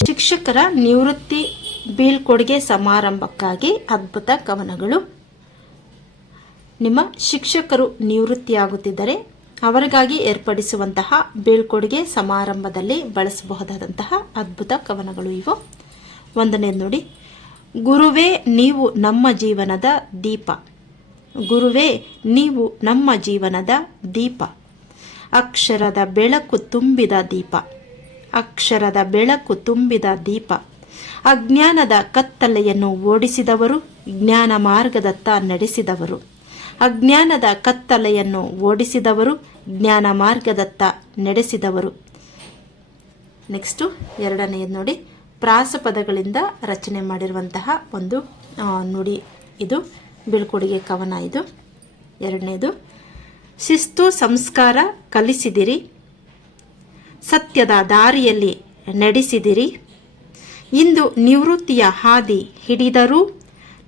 ಶಿಕ್ಷಕರ ನಿವೃತ್ತಿ ಬೀಳ್ಕೊಡುಗೆ ಸಮಾರಂಭಕ್ಕಾಗಿ ಅದ್ಭುತ ಕವನಗಳು. ನಿಮ್ಮ ಶಿಕ್ಷಕರು ನಿವೃತ್ತಿಯಾಗುತ್ತಿದ್ದರೆ ಅವರಿಗಾಗಿ ಏರ್ಪಡಿಸುವಂತಹ ಬೀಳ್ಕೊಡುಗೆ ಸಮಾರಂಭದಲ್ಲಿ ಬಳಸಬಹುದಾದಂತಹ ಅದ್ಭುತ ಕವನಗಳು ಇವು. ಒಂದನೇ ನೋಡಿ, ಗುರುವೇ ನೀವು ನಮ್ಮ ಜೀವನದ ದೀಪ. ಗುರುವೇ ನೀವು ನಮ್ಮ ಜೀವನದ ದೀಪ. ಅಕ್ಷರದ ಬೆಳಕು ತುಂಬಿದ ದೀಪ. ಅಕ್ಷರದ ಬೆಳಕು ತುಂಬಿದ ದೀಪ. ಅಜ್ಞಾನದ ಕತ್ತಲೆಯನ್ನು ಓಡಿಸಿದವರು, ಜ್ಞಾನ ಮಾರ್ಗದತ್ತ ನಡೆಸಿದವರು. ಅಜ್ಞಾನದ ಕತ್ತಲೆಯನ್ನು ಓಡಿಸಿದವರು, ಜ್ಞಾನ ಮಾರ್ಗದತ್ತ ನಡೆಸಿದವರು. ನೆಕ್ಸ್ಟು ಎರಡನೆಯದು ನೋಡಿ, ಪ್ರಾಸಪದಗಳಿಂದ ರಚನೆ ಮಾಡಿರುವಂತಹ ಒಂದು ನುಡಿ ಇದು, ಬೀಳ್ಕೊಡುಗೆ ಕವನ ಇದು. ಎರಡನೇದು, ಶಿಸ್ತು ಸಂಸ್ಕಾರ ಕಲಿಸಿದಿರಿ, ಸತ್ಯದ ದಾರಿಯಲ್ಲಿ ನಡೆಸಿದಿರಿ. ಇಂದು ನಿವೃತ್ತಿಯ ಹಾದಿ ಹಿಡಿದರೂ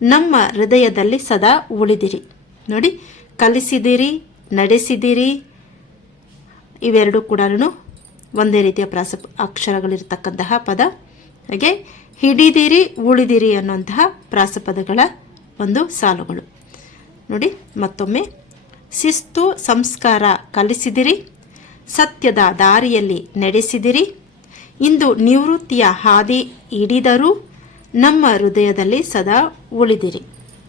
ನಮ್ಮ ಹೃದಯದಲ್ಲಿ ಸದಾ ಉಳಿದಿರಿ. ನೋಡಿ, ಕಲಿಸಿದಿರಿ, ನಡೆಸಿದಿರಿ, ಇವೆರಡೂ ಕೂಡ ಒಂದೇ ರೀತಿಯ ಅಕ್ಷರಗಳಿರ್ತಕ್ಕಂತಹ ಪದ. ಹಾಗೆ ಹಿಡಿದಿರಿ, ಉಳಿದಿರಿ ಅನ್ನುವಂತಹ ಪ್ರಾಸಪದಗಳ ಒಂದು ಸಾಲುಗಳು. ನೋಡಿ ಮತ್ತೊಮ್ಮೆ, ಶಿಸ್ತು ಸಂಸ್ಕಾರ ಕಲಿಸಿದಿರಿ, ಸತ್ಯದ ದಾರಿಯಲ್ಲಿ ನಡೆಸಿದಿರಿ. ಇಂದು ನಿವೃತ್ತಿಯ ಹಾದಿ ಹಿಡಿದರೂ ನಮ್ಮ ಹೃದಯದಲ್ಲಿ ಸದಾ ಉಳಿದಿರಿ.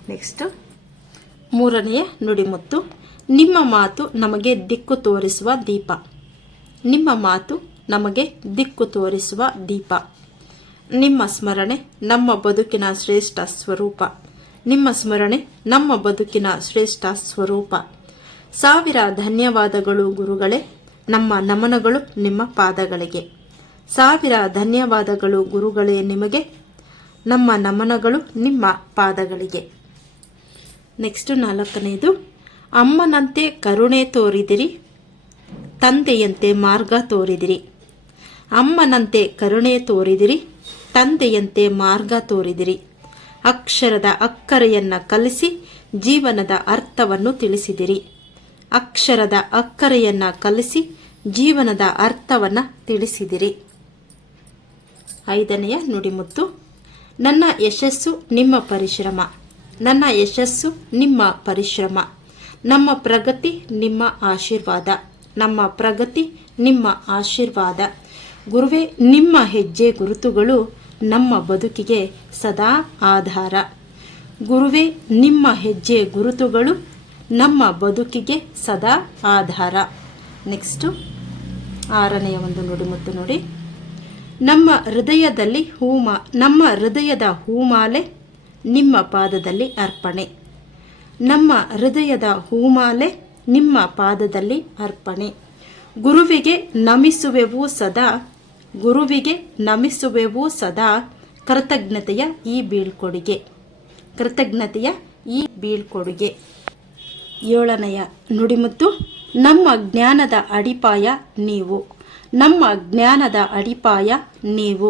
ನೆಕ್ಸ್ಟು ಮೂರನೆಯ ನುಡಿಮುತ್ತು, ನಿಮ್ಮ ಮಾತು ನಮಗೆ ದಿಕ್ಕು ತೋರಿಸುವ ದೀಪ. ನಿಮ್ಮ ಮಾತು ನಮಗೆ ದಿಕ್ಕು ತೋರಿಸುವ ದೀಪ. ನಿಮ್ಮ ಸ್ಮರಣೆ ನಮ್ಮ ಬದುಕಿನ ಶ್ರೇಷ್ಠ ಸ್ವರೂಪ. ನಿಮ್ಮ ಸ್ಮರಣೆ ನಮ್ಮ ಬದುಕಿನ ಶ್ರೇಷ್ಠ ಸ್ವರೂಪ. ಸಾವಿರ ಧನ್ಯವಾದಗಳು ಗುರುಗಳೇ, ನಮ್ಮ ನಮನಗಳು ನಿಮ್ಮ ಪಾದಗಳಿಗೆ. ಸಾವಿರ ಧನ್ಯವಾದಗಳು ಗುರುಗಳೇ ನಿಮಗೆ, ನಮ್ಮ ನಮನಗಳು ನಿಮ್ಮ ಪಾದಗಳಿಗೆ. ನೆಕ್ಸ್ಟ್ ನಾಲ್ಕನೆಯದು, ಅಮ್ಮನಂತೆ ಕರುಣೆ ತೋರಿದಿರಿ, ತಂದೆಯಂತೆ ಮಾರ್ಗ ತೋರಿದಿರಿ. ಅಮ್ಮನಂತೆ ಕರುಣೆ ತೋರಿದಿರಿ, ತಂದೆಯಂತೆ ಮಾರ್ಗ ತೋರಿದಿರಿ. ಅಕ್ಷರದ ಅಕ್ಕರೆಯನ್ನು ಕಲಿಸಿ ಜೀವನದ ಅರ್ಥವನ್ನು ತಿಳಿಸಿದಿರಿ. ಅಕ್ಷರದ ಅಕ್ಕರೆಯನ್ನು ಕಲಿಸಿ ಜೀವನದ ಅರ್ಥವನ್ನು ತಿಳಿಸಿದಿರಿ. ಐದನೆಯ ನುಡಿಮುತ್ತು, ನನ್ನ ಯಶಸ್ಸು ನಿಮ್ಮ ಪರಿಶ್ರಮ. ನನ್ನ ಯಶಸ್ಸು ನಿಮ್ಮ ಪರಿಶ್ರಮ. ನಮ್ಮ ಪ್ರಗತಿ ನಿಮ್ಮ ಆಶೀರ್ವಾದ. ನಮ್ಮ ಪ್ರಗತಿ ನಿಮ್ಮ ಆಶೀರ್ವಾದ. ಗುರುವೇ ನಿಮ್ಮ ಹೆಜ್ಜೆ ಗುರುತುಗಳು ನಮ್ಮ ಬದುಕಿಗೆ ಸದಾ ಆಧಾರ. ಗುರುವೇ ನಿಮ್ಮ ಹೆಜ್ಜೆ ಗುರುತುಗಳು ನಮ್ಮ ಬದುಕಿಗೆ ಸದಾ ಆಧಾರ. ನೆಕ್ಸ್ಟು ಆರನೆಯ ಒಂದು ನುಡಿಮುತ್ತು ನೋಡಿ, ನಮ್ಮ ಹೃದಯದ ಹೂಮಾಲೆ ನಿಮ್ಮ ಪಾದದಲ್ಲಿ ಅರ್ಪಣೆ. ನಮ್ಮ ಹೃದಯದ ಹೂಮಾಲೆ ನಿಮ್ಮ ಪಾದದಲ್ಲಿ ಅರ್ಪಣೆ. ಗುರುವಿಗೆ ನಮಿಸುವೆವು ಸದಾ. ಗುರುವಿಗೆ ನಮಿಸುವೆವು ಸದಾ. ಕೃತಜ್ಞತೆಯ ಈ ಬೀಳ್ಕೊಡುಗೆ. ಕೃತಜ್ಞತೆಯ ಈ ಬೀಳ್ಕೊಡುಗೆ. ಏಳನೆಯ ನುಡಿಮುತ್ತು, ನಮ್ಮ ಜ್ಞಾನದ ಅಡಿಪಾಯ ನೀವು. ನಮ್ಮ ಜ್ಞಾನದ ಅಡಿಪಾಯ ನೀವು.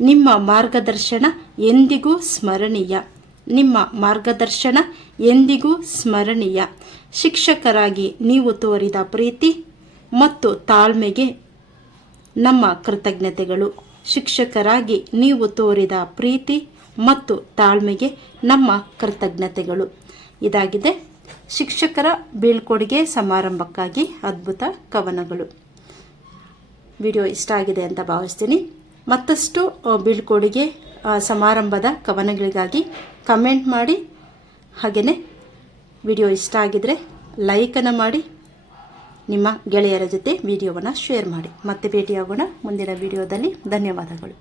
ನಿಮ್ಮ ಮಾರ್ಗದರ್ಶನ ಎಂದಿಗೂ ಸ್ಮರಣೀಯ. ನಿಮ್ಮ ಮಾರ್ಗದರ್ಶನ ಎಂದಿಗೂ ಸ್ಮರಣೀಯ. ಶಿಕ್ಷಕರಾಗಿ ನೀವು ತೋರಿದ ಪ್ರೀತಿ ಮತ್ತು ತಾಳ್ಮೆಗೆ ನಮ್ಮ ಕೃತಜ್ಞತೆಗಳು. ಶಿಕ್ಷಕರಾಗಿ ನೀವು ತೋರಿದ ಪ್ರೀತಿ ಮತ್ತು ತಾಳ್ಮೆಗೆ ನಮ್ಮ ಕೃತಜ್ಞತೆಗಳು. ಇದಾಗಿದೆ ಶಿಕ್ಷಕರ ಬೀಳ್ಕೊಡುಗೆ ಸಮಾರಂಭಕ್ಕಾಗಿ ಅದ್ಭುತ ಕವನಗಳು. ವಿಡಿಯೋ ಇಷ್ಟ ಆಗಿದೆ ಅಂತ ಭಾವಿಸ್ತೀನಿ. ಮತ್ತಷ್ಟು ಬೀಳ್ಕೊಡುಗೆ ಸಮಾರಂಭದ ಕವನಗಳಿಗಾಗಿ ಕಮೆಂಟ್ ಮಾಡಿ. ಹಾಗೆಯೇ ವಿಡಿಯೋ ಇಷ್ಟ ಆಗಿದರೆ ಲೈಕನ್ನು ಮಾಡಿ, ನಿಮ್ಮ ಗೆಳೆಯರ ಜೊತೆ ವಿಡಿಯೋವನ್ನು ಶೇರ್ ಮಾಡಿ. ಮತ್ತೆ ಭೇಟಿಯಾಗೋಣ ಮುಂದಿನ ವಿಡಿಯೋದಲ್ಲಿ. ಧನ್ಯವಾದಗಳು.